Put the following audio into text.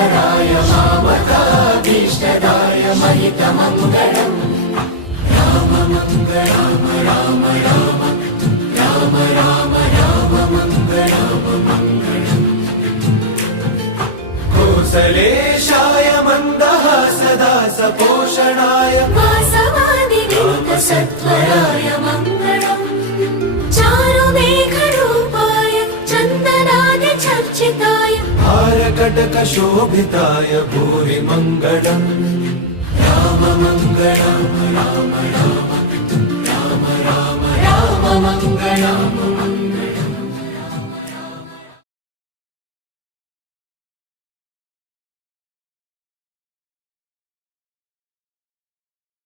Manoharrai मामकाभीष्टदाय महितमङ्गलम् Ram Mangal Ram Ram Ram Ram Ram Ram Mangal Mangalam कोसलेशाय मन्दहासदा सपोषणाय वासवादिविन्दसत्वराय Mangalam चारुमेघरूपाय चन्दनादिचर्चिताय हारकटकशोभिताय Bhuri Mangalam Ram Mangalam Ram Ram Ram Ram Ram Mangalam